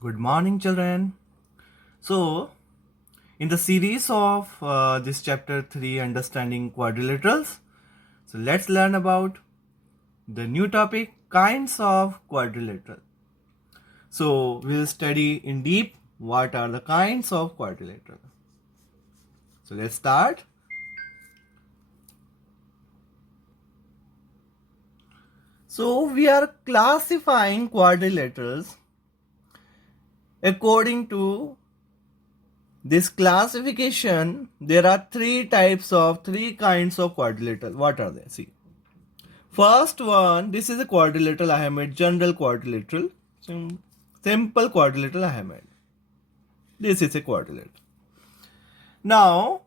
Good morning, children. So, in the series of this chapter 3, Understanding Quadrilaterals, so let's learn about the new topic, kinds of quadrilateral. So, we'll study in deep what are the kinds of quadrilateral. So, let's start. So, we are classifying quadrilaterals according to this classification. There are three kinds of quadrilateral. What are they? See. First one, this is a quadrilateral I have made, general quadrilateral. Simple quadrilateral I have made. This is a quadrilateral. Now,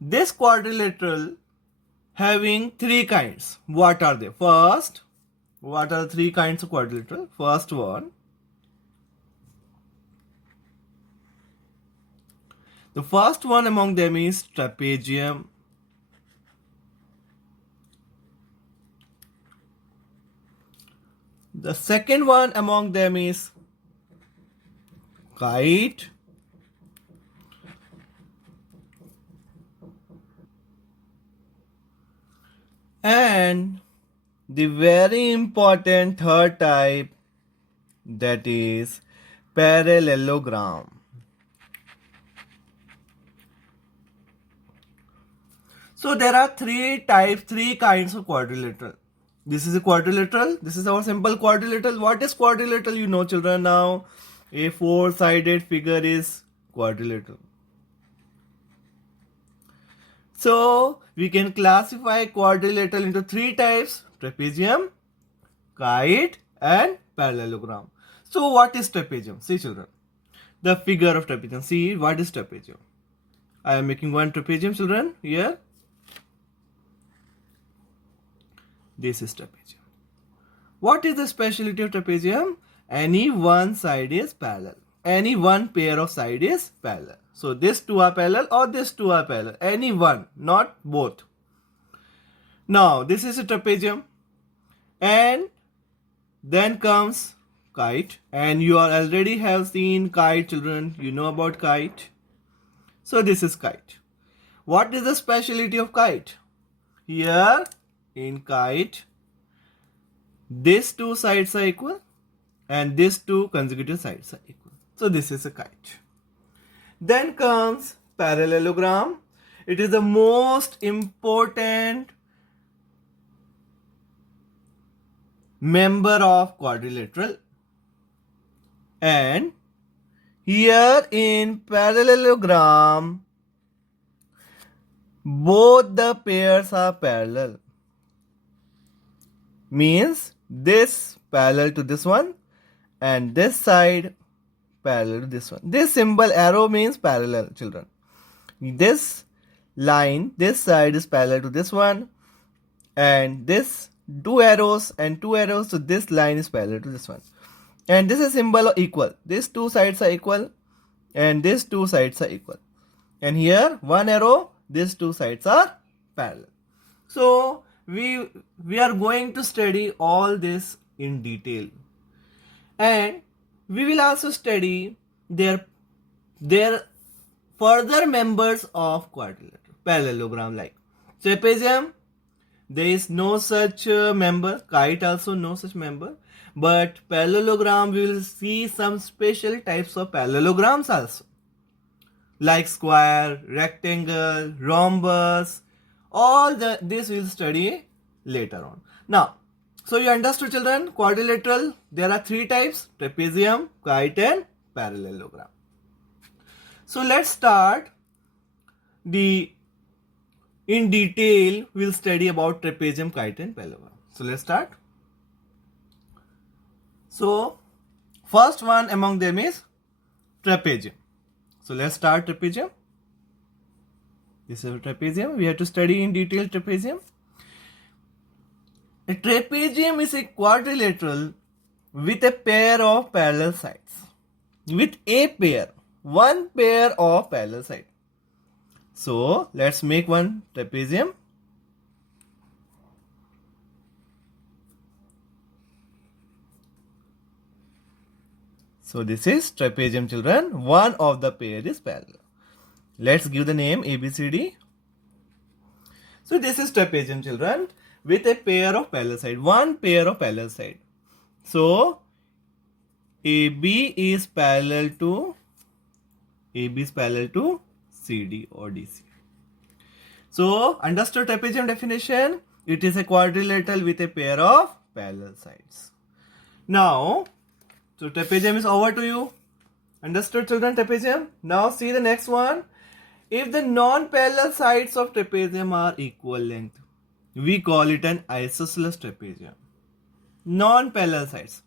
this quadrilateral having three kinds. What are they? First, what are the three kinds of quadrilateral? First one, the first one among them is trapezium. The second one among them is kite. And the very important third type, that is parallelogram. So there are three kinds of quadrilateral. This is a quadrilateral. This is our simple quadrilateral. What is quadrilateral? You know, children, now. A four-sided figure is quadrilateral. So we can classify quadrilateral into three types: trapezium, kite, and parallelogram. So what is trapezium? See, children, the figure of trapezium. See, what is trapezium? I am making one trapezium, children, here. This is trapezium. What is the specialty of trapezium? Any one side is parallel. Any one pair of side is parallel. So these two are parallel or these two are parallel. Any one, not both. Now this is a trapezium. And then comes kite. And you are already have seen kite, children. You know about kite. So this is kite. What is the specialty of kite? Here in kite, these two sides are equal and these two consecutive sides are equal. So this is a kite. Then comes parallelogram. It is the most important member of quadrilateral. And here in parallelogram, both the pairs are parallel. Means this parallel to this one and this side parallel to this one. This symbol arrow means parallel, children. This line, this side is parallel to this one, and this two arrows, so this line is parallel to this one. And this is symbol of equal. These two sides are equal and these two sides are equal. And here one arrow, these two sides are parallel. So we are going to study all this in detail. And we will also study their further members of quadrilateral, parallelogram, like trapezium. There is no such member. Kite also no such member. But parallelogram, we will see some special types of parallelograms also, like square, rectangle, rhombus. All this we'll study later on. Now, so you understood, children, quadrilateral, there are three types: trapezium, kite, and parallelogram. So let's start in detail. We'll study about trapezium, kite, and parallelogram. So let's start. So first one among them is trapezium. So let's start trapezium. This is a trapezium. We have to study in detail trapezium. A trapezium is a quadrilateral with a pair of parallel sides. With a pair, one pair of parallel sides. So let's make one trapezium. So this is trapezium, children. One of the pair is parallel. Let's give the name ABCD. So this is trapezium, children, with a pair of parallel side. One pair of parallel side. So AB is parallel to CD or DC. So understood trapezium definition? It is a quadrilateral with a pair of parallel sides. Now, so trapezium is over to you. Understood, children, trapezium? Now see the next one. If the non-parallel sides of trapezium are equal length, we call it an isosceles trapezium. Non-parallel sides.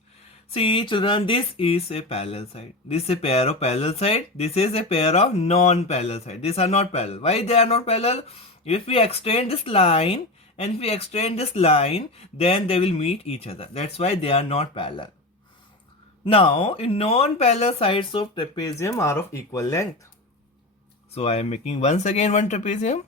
See, children, this is a parallel side. This is a pair of parallel side. This is a pair of non-parallel side. These are not parallel. Why they are not parallel? If we extend this line and if we extend this line, then they will meet each other. That's why they are not parallel. Now, in non-parallel sides of trapezium are of equal length. So I am making once again one trapezium.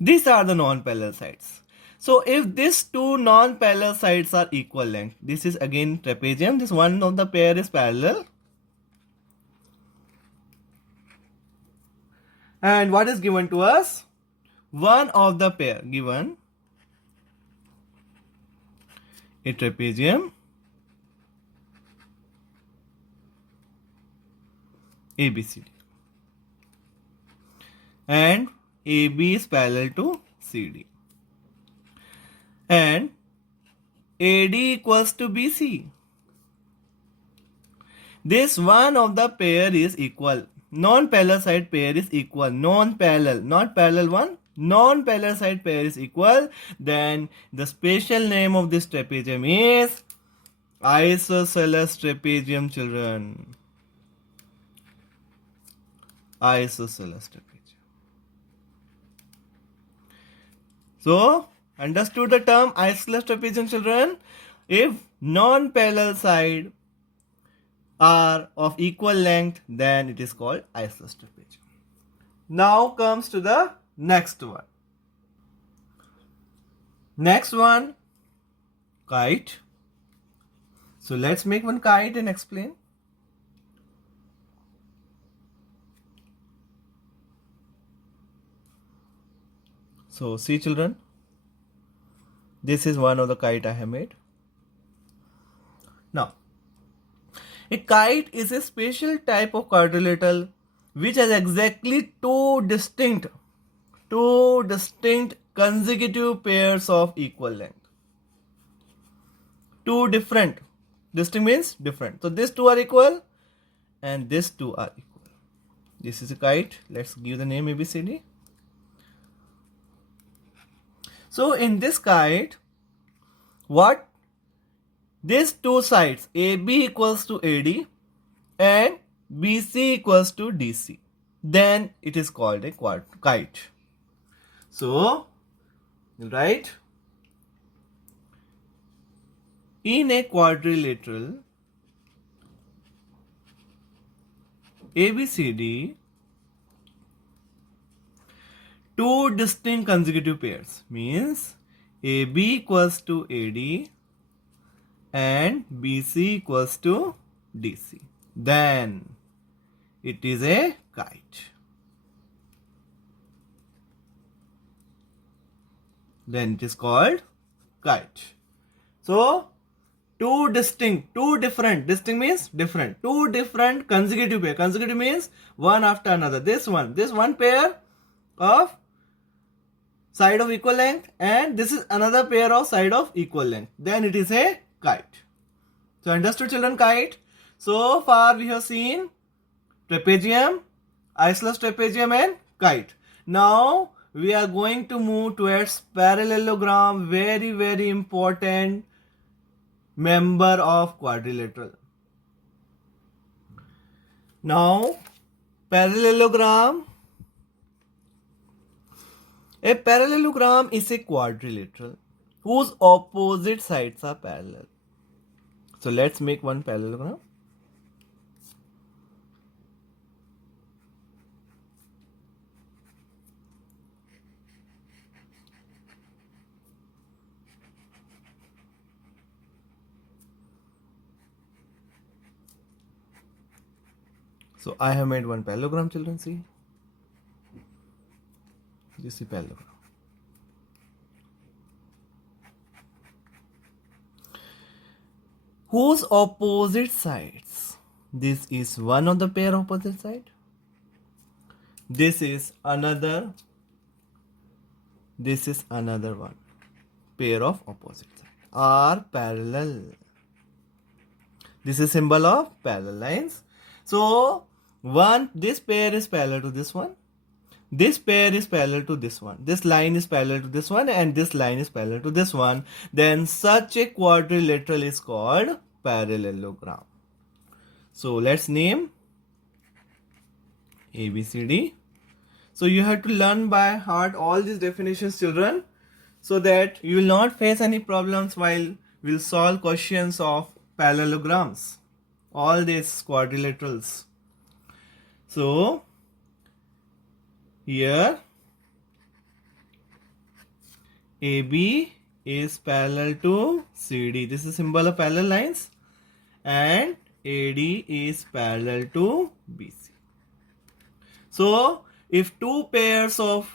These are the non-parallel sides. So if these two non-parallel sides are equal length, this is again trapezium. This one of the pair is parallel. And what is given to us? One of the pair given a trapezium ABCD. And AB is parallel to CD. And AD equals to BC. This one of the pair is equal. Non-parallel side pair is equal. Non-parallel, not parallel one. Non-parallel side pair is equal. Then the special name of this trapezium is isosceles trapezium, children. Isosceles trapezium. So, understood the term isosceles trapezium, children? If non-parallel side are of equal length, then it is called isosceles trapezium. Now comes to the next one. Next one, kite. So let's make one kite and explain. So see, children, this is one of the kite I have made. Now, a kite is a special type of quadrilateral which has exactly two distinct consecutive pairs of equal length. Two different. Distinct means different. So these two are equal and these two are equal. This is a kite. Let's give the name ABCD. So in this kite, what? These two sides AB equals to AD and BC equals to DC. Then it is called a kite. So, right? In a quadrilateral ABCD, two distinct consecutive pairs means AB equals to AD and BC equals to DC. Then it is a kite. Then it is called kite. So, distinct means different. Two different consecutive pair. Consecutive means one after another. This one pair of side of equal length and this is another pair of side of equal length. Then it is a kite. So understood, children, kite? So far we have seen trapezium, isosceles trapezium and kite. Now we are going to move towards parallelogram, very important member of quadrilateral. Now parallelogram. A parallelogram is a quadrilateral whose opposite sides are parallel. So let's make one parallelogram. So I have made one parallelogram, children. See, this is parallelogram. Whose opposite sides? This is one of the pair opposite side. This is another. This is another one. Pair of opposite side are parallel. This is symbol of parallel lines. So this pair is parallel to this one. This pair is parallel to this one. This line is parallel to this one, and this line is parallel to this one. Then such a quadrilateral is called parallelogram. So let's name ABCD. So you have to learn by heart all these definitions, children, so that you will not face any problems while we'll solve questions of parallelograms, all these quadrilaterals. So here AB is parallel to CD. This is symbol of parallel lines. And AD is parallel to BC. So if two pairs of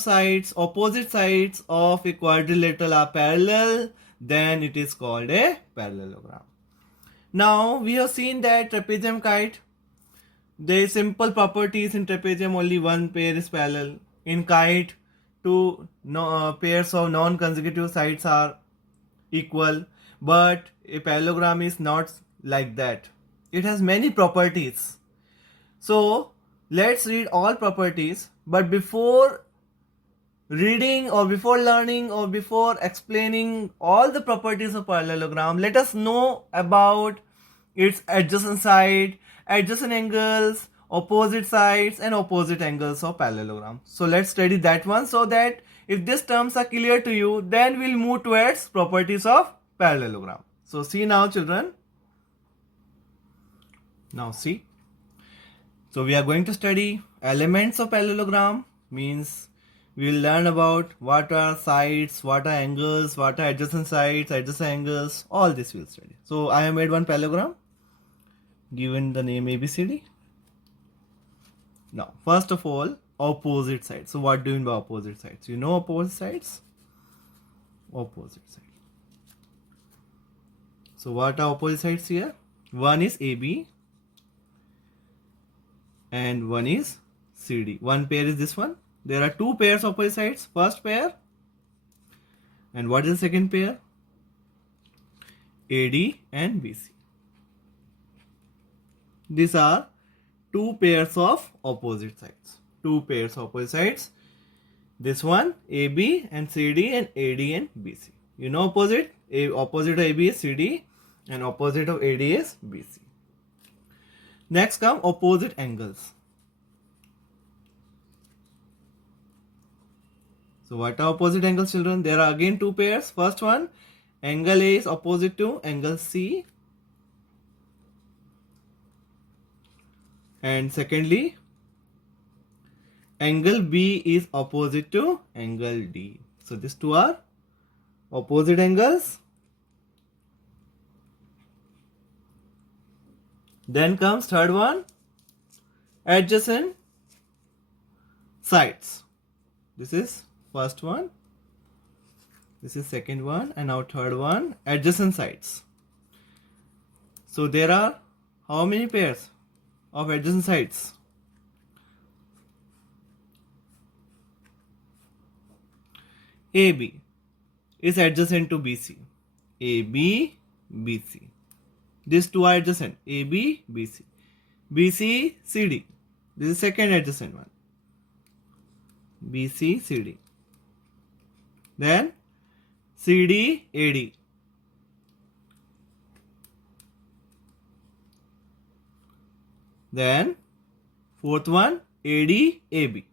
sides, opposite sides of a quadrilateral are parallel, then it is called a parallelogram. Now we have seen that trapezium kite, there is simple properties in trapezium, only one pair is parallel. In kite, two pairs of non-consecutive sides are equal, but a parallelogram is not like that. It has many properties. So let's read all properties, but before reading or before learning or before explaining all the properties of parallelogram, let us know about its adjacent side, adjacent angles, opposite sides and opposite angles of parallelogram. So let's study that one, so that if these terms are clear to you, then we'll move towards properties of parallelogram. So see now, children. Now see. So we are going to study elements of parallelogram, means we will learn about what are sides, what are angles, what are adjacent sides, adjacent angles, all this we will study. So I have made one parallelogram, given the name ABCD. Now first of all, opposite sides. So what do you mean by opposite sides? You know opposite sides? Opposite sides. So what are opposite sides here? One is AB and one is CD. One pair is this one. There are two pairs of opposite sides. First pair, and what is the second pair? AD and BC. These are two pairs of opposite sides. Two pairs of opposite sides. This one AB and CD and AD and BC. You know opposite? Opposite of AB is CD and opposite of AD is BC. Next come opposite angles. So what are opposite angles, children? There are again two pairs. First one, angle A is opposite to angle C. And secondly, angle B is opposite to angle D. So these two are opposite angles. Then comes third one, adjacent sides. This is first one, this is second one, and now third one, adjacent sides. So there are how many pairs of adjacent sides? AB is adjacent to BC. AB, BC. These two are adjacent. AB, BC. BC, CD. This is second adjacent one. BC, CD. Then CD, AD. Then fourth one, AD, AB.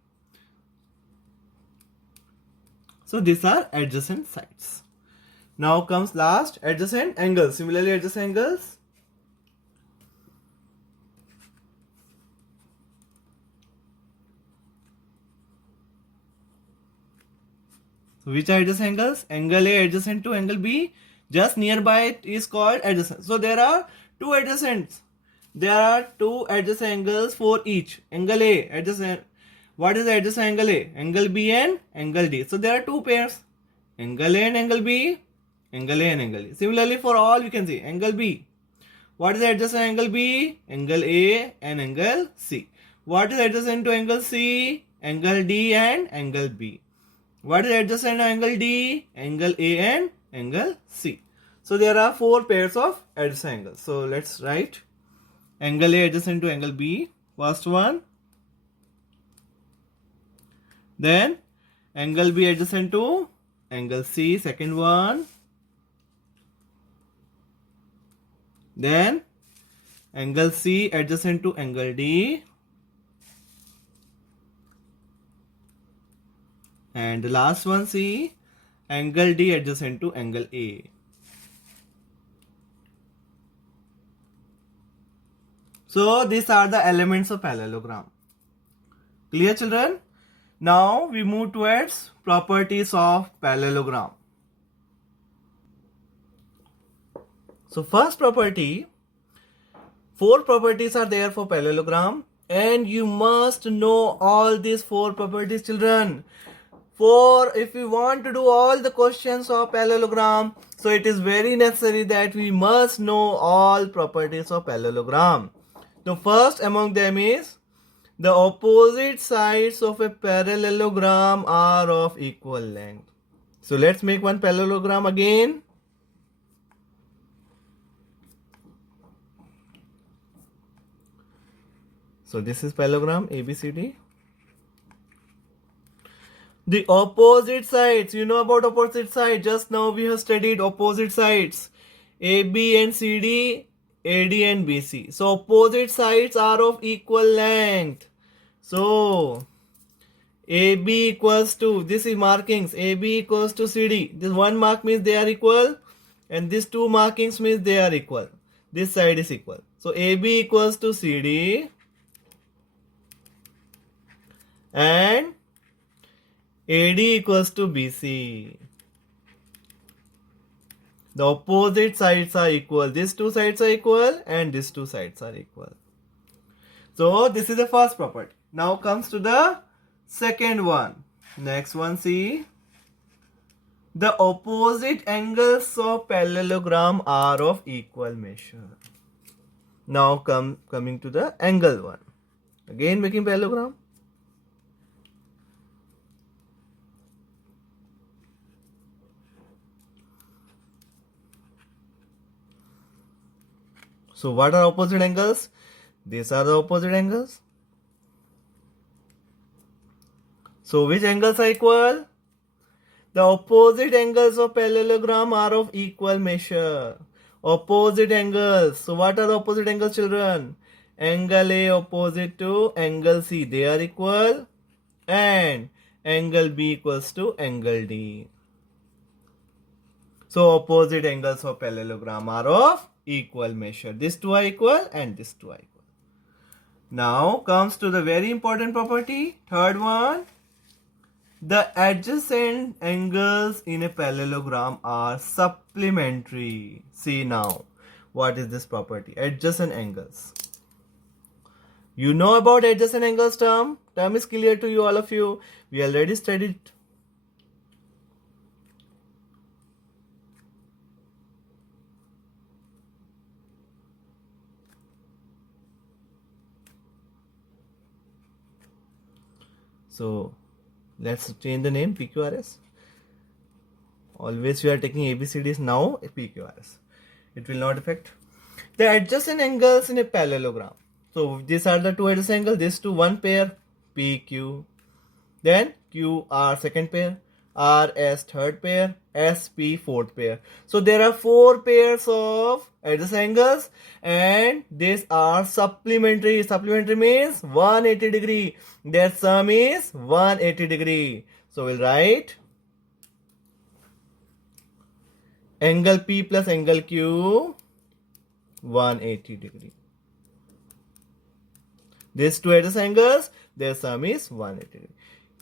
So these are adjacent sides. Now comes last, adjacent angles. Similarly, adjacent angles. So which are adjacent angles? Angle A adjacent to angle B, just nearby it is called adjacent. So there are two adjacents. there are two adjacent angles for each. Angle A, adjacent. What is the adjacent angle A? Angle B and angle D. So there are two pairs. Angle A and angle B. Angle A and angle D. Similarly for all you can see. Angle B. What is the adjacent angle B? Angle A and angle C. What is adjacent to angle C? Angle D and angle B. What is adjacent to angle D? Angle A and angle C. So there are four pairs of adjacent angles. So let's write angle A adjacent to angle B, first one. Then angle B adjacent to angle C, second one. Then angle C adjacent to angle D. And the last one C, angle D adjacent to angle A. So these are the elements of parallelogram. Clear, children? Now we move towards properties of parallelogram. So first property, four properties are there for parallelogram, and you must know all these four properties, children. For if we want to do all the questions of parallelogram, so it is very necessary that we must know all properties of parallelogram. The first among them is the opposite sides of a parallelogram are of equal length. So let's make one parallelogram again. So this is parallelogram ABCD. The opposite sides, you know about opposite sides. Just now we have studied opposite sides. AB and CD, AD and BC. So opposite sides are of equal length. So AB equals to, this is markings, AB equals to CD. This one mark means they are equal, and these two markings means they are equal. This side is equal. So AB equals to CD and AD equals to BC. The opposite sides are equal. These two sides are equal and these two sides are equal. So this is the first property. Now comes to the second one. Next one, see. The opposite angles of parallelogram are of equal measure. Now coming to the angle one. Again making parallelogram. So what are opposite angles? These are the opposite angles. So which angles are equal? The opposite angles of parallelogram are of equal measure. Opposite angles. So what are the opposite angles, children? Angle A opposite to angle C. They are equal. And angle B equals to angle D. So opposite angles of parallelogram are of equal measure. These two are equal and these two are equal. Now comes to the very important property. Third one. The adjacent angles in a parallelogram are supplementary. See now. What is this property? Adjacent angles. You know about adjacent angles term? Term is clear to you, all of you. We already studied it. So let's change the name PQRS. Always we are taking ABCDs, now PQRS. It will not affect the adjacent angles in a parallelogram. So these are the two adjacent angles. These two, one pair PQ. Then QR second pair, RS third pair, SP fourth pair. So there are four pairs of adjacent angles and these are supplementary. Supplementary means 180 degree. Their sum is 180 degree. So we'll write angle P plus angle Q 180 degree. These two adjacent angles, their sum is 180 degree.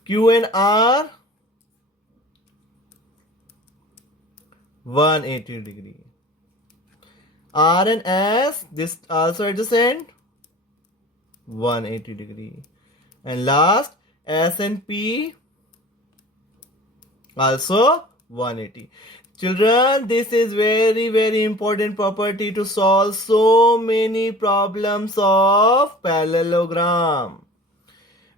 Q and R 180 degree. R and S, this also adjacent, 180 degree. And last, S and P, also 180. Children, this is very important property to solve so many problems of parallelogram.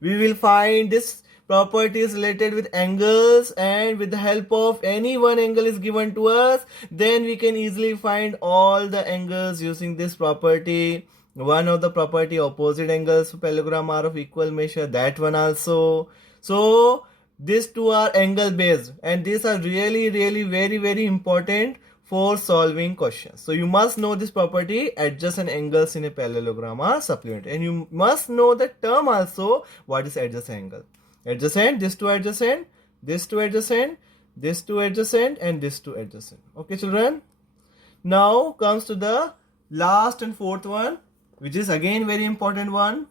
We will find this property is related with angles, and with the help of any one angle is given to us, then we can easily find all the angles using this property. One of the property, opposite angles for parallelogram are of equal measure, that one also. So these two are angle based, and these are really very important for solving questions. So you must know this property, adjacent angles in a parallelogram are supplementary, and you must know the term also, what is adjacent angle. Adjacent, this two adjacent, this two adjacent, this two adjacent, and this two adjacent. Okay, children. Now comes to the last and fourth one, which is again very important one.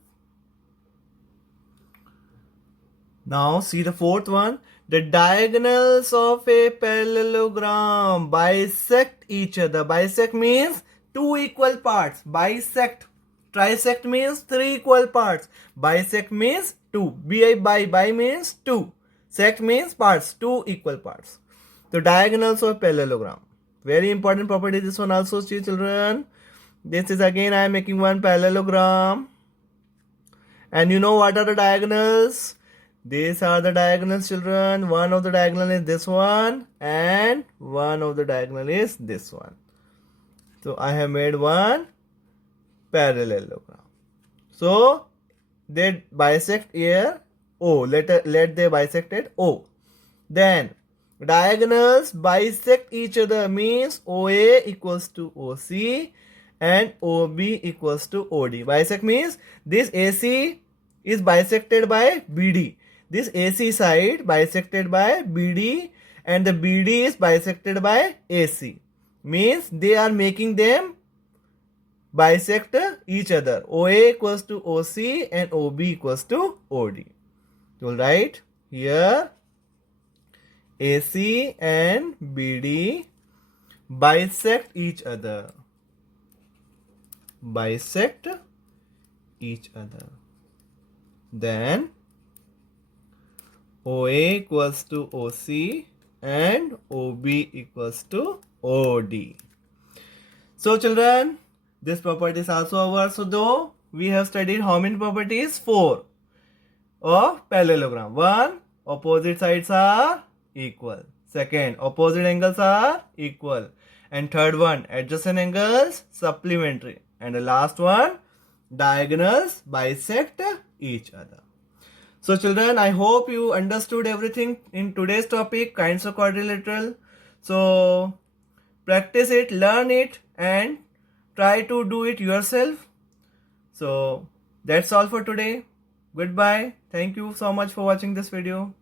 Now see the fourth one. The diagonals of a parallelogram bisect each other. Bisect means two equal parts. Bisect. Trisect means three equal parts. Bisect means two. By means two. Sect means parts. Two equal parts. So diagonals of parallelogram. Very important property. This one also, children. This is again I am making one parallelogram. And you know what are the diagonals? These are the diagonals, children. One of the diagonal is this one, and one of the diagonal is this one. So I have made one parallelogram. So they bisect here O. Let they bisect at O. Then diagonals bisect each other means OA equals to OC and OB equals to OD. Bisect means this AC is bisected by BD. This AC side bisected by BD, and the BD is bisected by AC. Means they are making them bisect each other. OA equals to OC and OB equals to OD. So write here AC and BD bisect each other. Bisect each other. Then OA equals to OC and OB equals to OD. So children, this property is also over. So though we have studied how many properties? 4 of parallelogram. 1, opposite sides are equal. Second, opposite angles are equal. And third one, adjacent angles supplementary. And the last one, diagonals bisect each other. So children, I hope you understood everything in today's topic, kinds of quadrilateral. So practice it, learn it, and try to do it yourself. So that's all for today. Goodbye. Thank you so much for watching this video.